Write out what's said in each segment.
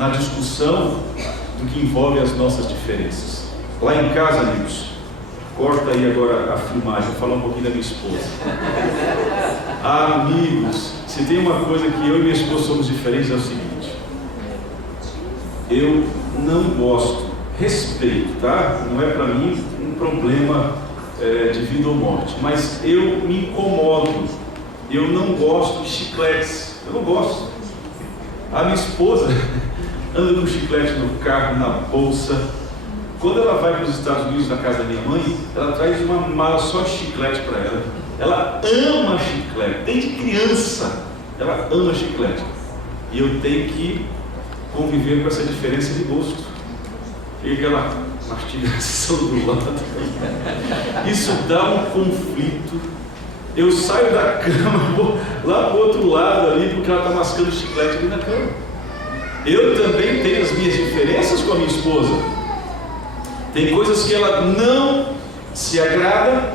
na discussão do que envolve as nossas diferenças. Lá em casa, amigos, corta aí agora a filmagem, vou falar um pouquinho da minha esposa. Amigos, se tem uma coisa que eu e minha esposa somos diferentes, é o seguinte: eu não gosto, respeito, tá? Não é para mim um problema de vida ou morte, mas eu me incomodo, eu não gosto de chicletes, eu não gosto. A minha esposa anda com chiclete no carro, na bolsa. Quando ela vai para os Estados Unidos, na casa da minha mãe, ela traz uma mala só de chiclete para ela. Ela ama chiclete, desde criança ela ama chiclete. E eu tenho que conviver com essa diferença de gosto. E aquela mastigação do lado. Isso dá um conflito. Eu saio da cama, vou lá para o outro lado ali, porque ela está mascando chiclete ali na cama. Eu também tenho as minhas diferenças com a minha esposa. Tem coisas que ela não se agrada,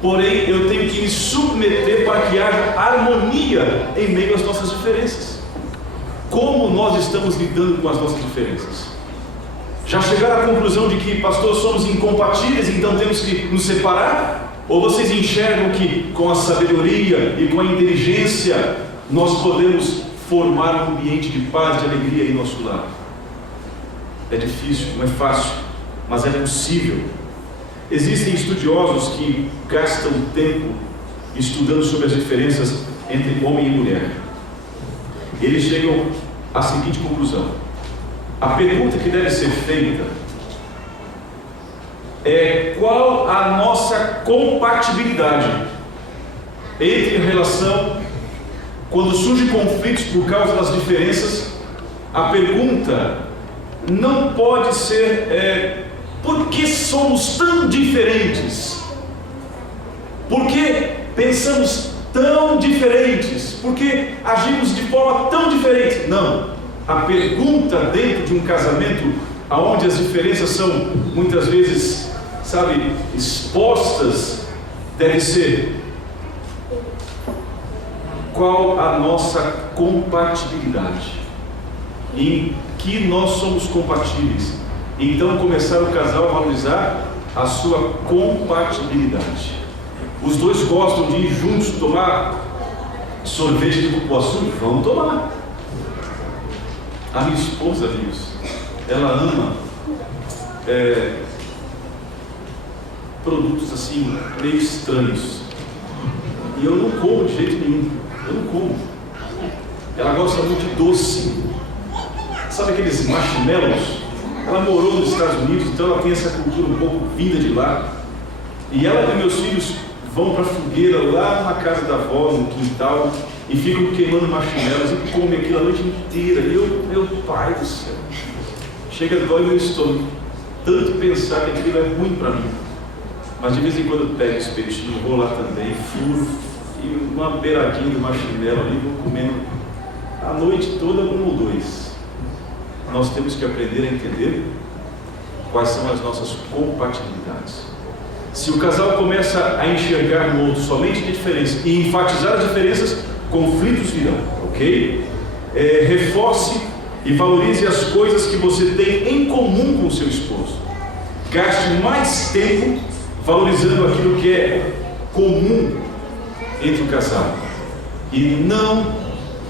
porém eu tenho que me submeter para que haja harmonia em meio às nossas diferenças. Como nós estamos lidando com as nossas diferenças? Já chegaram à conclusão de que, pastor, somos incompatíveis, então temos que nos separar? Ou vocês enxergam que com a sabedoria e com a inteligência nós podemos formar um ambiente de paz, de alegria em nosso lar? É difícil, não é fácil, mas é possível. Existem estudiosos que gastam tempo estudando sobre as diferenças entre homem e mulher. Eles chegam à seguinte conclusão: a pergunta que deve ser feita é qual a nossa compatibilidade entre a relação. Quando surgem conflitos por causa das diferenças, a pergunta não pode ser por que somos tão diferentes? Por que pensamos tão diferentes? Por que agimos de forma tão diferente? Não. A pergunta dentro de um casamento, onde as diferenças são muitas vezes, expostas, deve ser: qual a nossa compatibilidade? Em que nós somos compatíveis? Então começar o casal a valorizar a sua compatibilidade. Os dois gostam de ir juntos tomar sorvete de cupuaçu? Vamos tomar. A minha esposa, amigos, ela ama produtos assim, meio estranhos. E eu não como de jeito nenhum. Eu não como. Ela gosta muito de doce. Sabe aqueles marshmallows? Ela morou nos Estados Unidos, então ela tem essa cultura um pouco vinda de lá. E ela e meus filhos vão para a fogueira lá na casa da avó, no quintal, e ficam queimando marshmallows e comem aquilo a noite inteira. E eu, meu pai do céu, chega a dói meu estômago, tanto pensar que aquilo é ruim para mim. Mas de vez em quando eu pego esse peitinho, vou lá também, furo, e uma beiradinha de marshmallow ali, vou comendo a noite toda, um ou dois. Nós temos que aprender a entender quais são as nossas compatibilidades. Se o casal começa a enxergar no outro somente a diferença e enfatizar as diferenças, conflitos virão, ok? Reforce e valorize as coisas que você tem em comum com o seu esposo. Gaste mais tempo valorizando aquilo que é comum entre o casal e não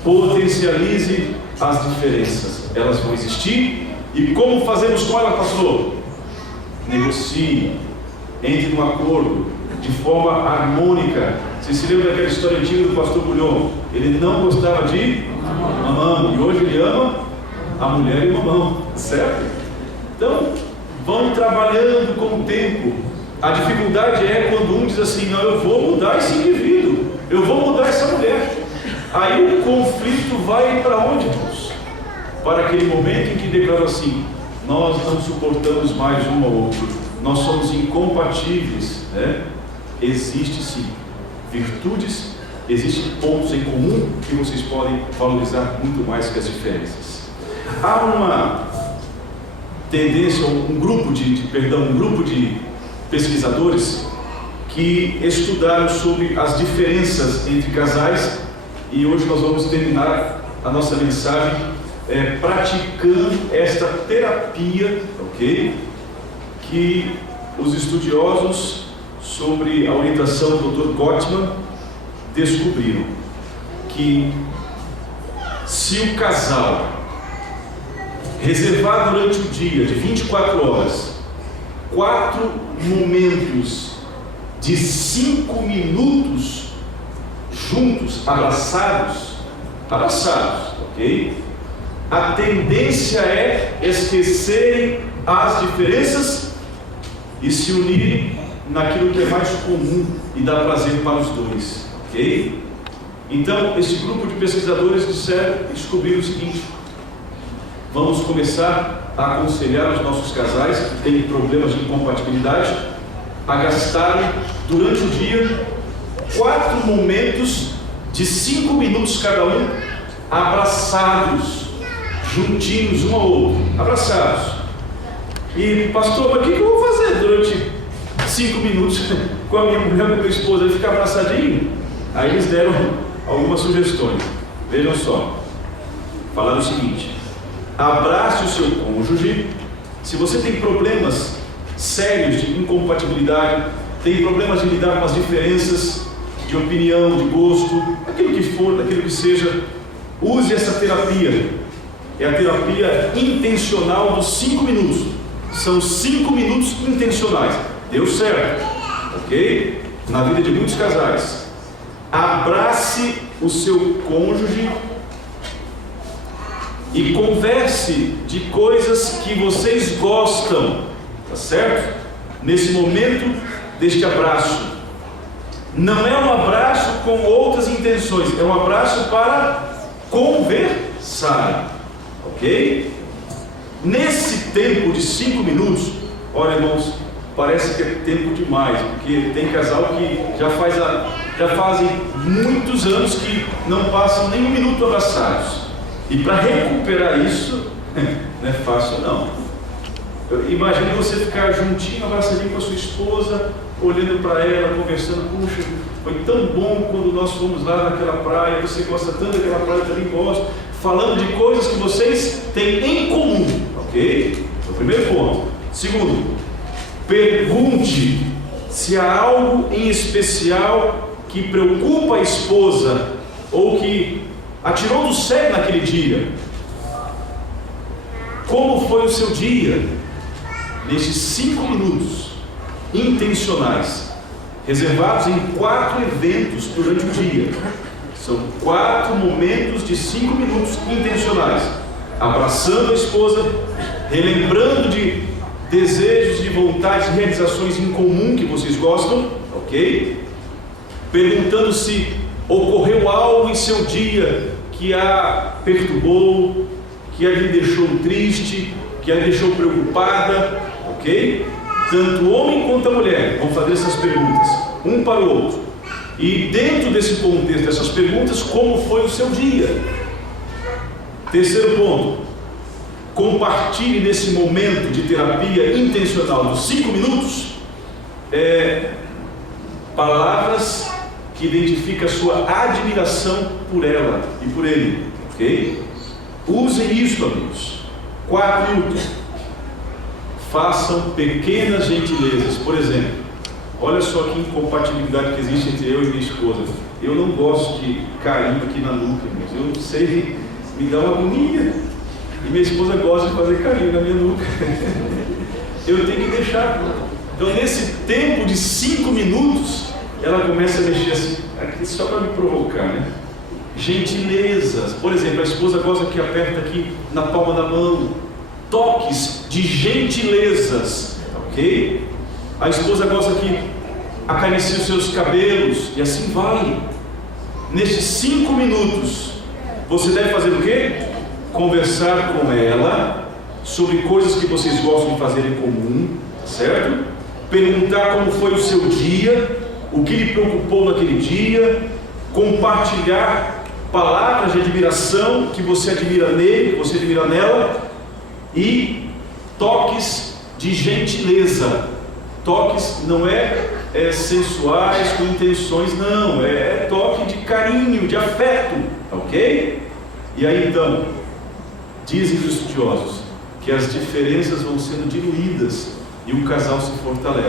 potencialize as diferenças. Elas vão existir. E como fazemos com elas, pastor? Negocie, entre num acordo de forma harmônica. Você se lembra daquela história antiga do pastor Bulhon? Ele não gostava de mamão, e hoje ele ama a mulher e o mamão, certo? Então, vão trabalhando com o tempo. A dificuldade é quando um diz assim: não, eu vou mudar esse indivíduo, eu vou mudar essa mulher. Aí o conflito vai para onde, irmãos? Para aquele momento em que declara assim: nós não suportamos mais um ao outro, nós somos incompatíveis, né? Existe sim virtudes, existem pontos em comum que vocês podem valorizar muito mais que as diferenças. Há uma tendência, um grupo de pesquisadores que estudaram sobre as diferenças entre casais, e hoje nós vamos terminar a nossa mensagem praticando esta terapia, ok? Que os estudiosos sobre a orientação do Dr. Gottman descobriram que se o casal reservar durante o dia de 24 horas 4 momentos de 5 minutos juntos, abraçados, ok? A tendência é esquecerem as diferenças e se unirem naquilo que é mais comum e dá prazer para os dois, ok? Então, esse grupo de pesquisadores descobriram o seguinte: vamos começar a aconselhar os nossos casais que têm problemas de incompatibilidade a gastarem durante o dia 4 momentos de 5 minutos cada um, abraçados, juntinhos um ao outro, abraçados. E pastor, mas o que eu vou fazer durante 5 minutos com a minha mulher, com a minha esposa? Ele ficar abraçadinho? Aí eles deram algumas sugestões. Vejam só, falaram o seguinte: abrace o seu cônjuge. Se você tem problemas sérios de incompatibilidade, tem problemas de lidar com as diferenças de opinião, de gosto, aquilo que for, aquilo que seja, use essa terapia. É a terapia intencional dos 5 minutos. São 5 minutos intencionais. Deu certo, ok? Na vida de muitos casais. Abrace o seu cônjuge e converse de coisas que vocês gostam, tá certo? Nesse momento deste abraço. Não é um abraço com outras intenções, é um abraço para conversar, ok? Nesse tempo de 5 minutos, olha, irmãos, parece que é tempo demais, porque tem casal que já fazem muitos anos que não passam nem um minuto abraçados. E para recuperar isso, não é fácil não. Imagine você ficar juntinho, abraçadinho com a sua esposa, olhando para ela, conversando. Puxa, foi tão bom quando nós fomos lá naquela praia, você gosta tanto daquela praia, eu também gosto. Falando de coisas que vocês têm em comum, ok? É o primeiro ponto. Segundo, pergunte se há algo em especial que preocupa a esposa ou que a tirou do sério naquele dia. Como foi o seu dia? Nesses 5 minutos intencionais, reservados em 4 eventos durante o dia. São 4 momentos de 5 minutos intencionais. Abraçando a esposa, relembrando de desejos, de vontades, de realizações em comum que vocês gostam, ok? Perguntando se ocorreu algo em seu dia que a perturbou, que a lhe deixou triste, que a deixou preocupada, ok? Tanto o homem quanto a mulher vão fazer essas perguntas, um para o outro. E dentro desse contexto, dessas perguntas, como foi o seu dia? Terceiro ponto, compartilhe nesse momento de terapia intencional dos 5 minutos palavras que identificam a sua admiração por ela e por ele, ok? Usem isso, amigos. 4, façam pequenas gentilezas. Por exemplo, olha só que incompatibilidade que existe entre eu e minha esposa. Eu não gosto de carinho aqui na nuca, irmãos. Eu não sei, me dá uma agonia. E minha esposa gosta de fazer carinho na minha nuca. Eu tenho que deixar. Então, nesse tempo de 5 minutos, ela começa a mexer assim, aqui só para me provocar, né? Gentilezas. Por exemplo, a esposa gosta que aperta aqui na palma da mão. Toques de gentilezas, ok? A esposa gosta que acaricie os seus cabelos e assim vai. Nesses 5 minutos, você deve fazer o quê? Conversar com ela sobre coisas que vocês gostam de fazer em comum, certo? Perguntar como foi o seu dia, o que lhe preocupou naquele dia, compartilhar palavras de admiração que você admira nele, que você admira nela, e toques de gentileza. Toques não é sensuais com intenções, não, é toque de carinho, de afeto, ok? E aí então, Dizem os estudiosos que as diferenças vão sendo diluídas e o casal se fortalece.